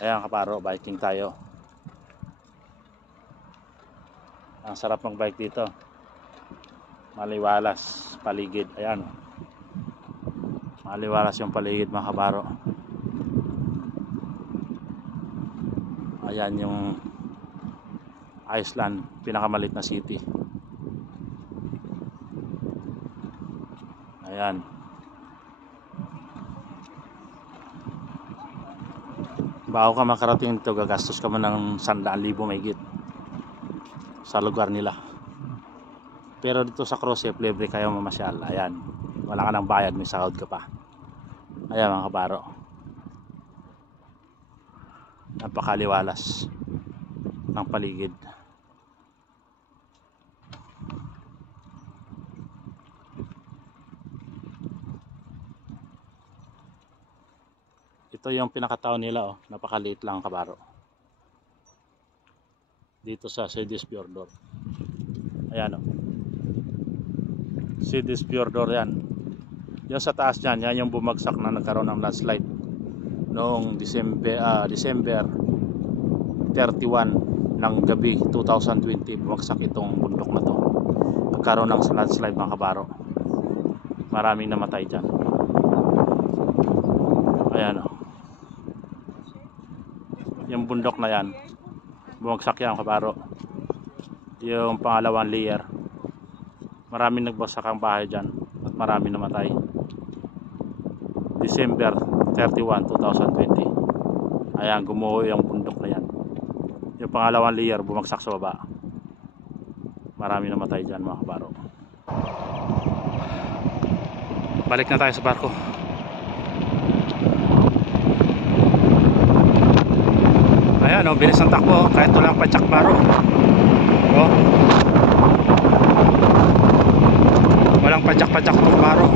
Ayan kaparo, biking tayo. Ang sarap mag bike dito, maliwalas paligid. Ayan, maliwalas yung paligid mga kabaro. Ayan yung Iceland, pinakamalit na city. Ayan, bago ka makarating dito, gagastos ka man ng 100,000 mahigit sa lugar nila. Pero dito sa Crozet, libre kayo mamasyal. Ayan, wala ka ng bayad, may sahod ka pa. Ayan mga kabaro, napakaliwalas ng paligid. Ito yung pinakataon nila, oh. Napakaliit lang kabaro dito sa Seyðisfjörður. Ayan, oh. Seyðisfjörður yan. Yung sa taas niyan, yan yung bumagsak na nagkaroon ng landslide noong December 31 ng gabi 2020. Bumagsak itong bundok na to, nagkaroon ng landslide mga kabaro. Maraming namatay dyan. Ayan, oh. Yung bundok na yan, bumagsak yan kabaro. Yung pangalawang layer, maraming nagbagsak ang bahay dyan at maraming namatay. December 31, 2020. Ayan, gumuho yung bundok na yan. Yung pangalawang layer bumagsak sa baba, maraming namatay dyan mga kabaro. Balik na tayo sa barko. Ayan, oh, bilis ng takbo kahit walang padyak baro. Oh, walang padyak-padyak itong baro.